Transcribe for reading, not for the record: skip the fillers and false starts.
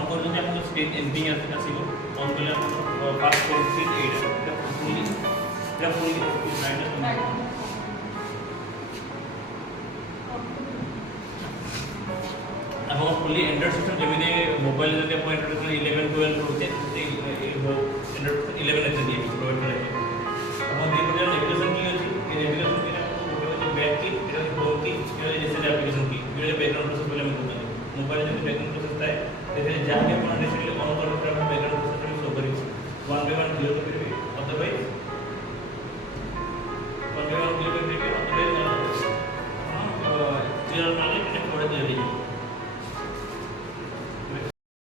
ଅନ୍ କରୁଛନ୍ତି ଆମର ସ୍କ୍ରିନ୍ ଏମିତି ହିଁ ଆସିବ। ଅନ୍ କଲେ ଆମର ଫାଷ୍ଟ କରୁଛି ଏଇଟା ଫୁଲି ଆପଣ ଫୁଲି ଏଣ୍ଡ୍ରଏଡ୍ ସିଷ୍ଟମ୍ ଯେମିତି ମୋବାଇଲ ଯଦି ଆପଣ ଏଣ୍ଡ୍ରଏଡ୍ 11 12 ରହୁଛେ ଏଣ୍ଡ୍ରଏଡ୍ 11 ଏଥିରେ ଦିଏ ପ୍ରୋଭାଇଡ୍ କରାଯାଏ। ଆପଣ ଦୁଇ ପ୍ରକାର ନେଭିଗେସନ୍ କି ଅଛି ନେଭିଗେସନ୍ କି ଗୋଟେ ହେଉଛି ବ୍ୟାକ୍ କି ଏଇଟା ହେଉଛି ହୋମ୍ କି ଏଇଟା ହେଉଛି ରିସେଣ୍ଟ ଆପ୍ଲିକେସନ୍ କି ଏଇଟା ବ୍ୟାକଗ୍ରାଉଣ୍ଡ ପ୍ରୋସେସ୍ ବୋଲି ଆମେ କହୁଛନ୍ତି। ମୋବାଇଲ ଯଦି ବ୍ୟାକଗ୍ରାଉଣ୍ଡ ପ୍ରୋସେସ୍ ଥାଏ ସେଥିରେ ଯାହା ବି ଆପଣ ରିସେଣ୍ଟଲି ଅନ୍ କରୁଥିବେ ଆପଣ ବ୍ୟାକଗ୍ରାଉଣ୍ଡ ପ୍ରୋସେସ୍ ଶୋ କରିବ 1 by 1 0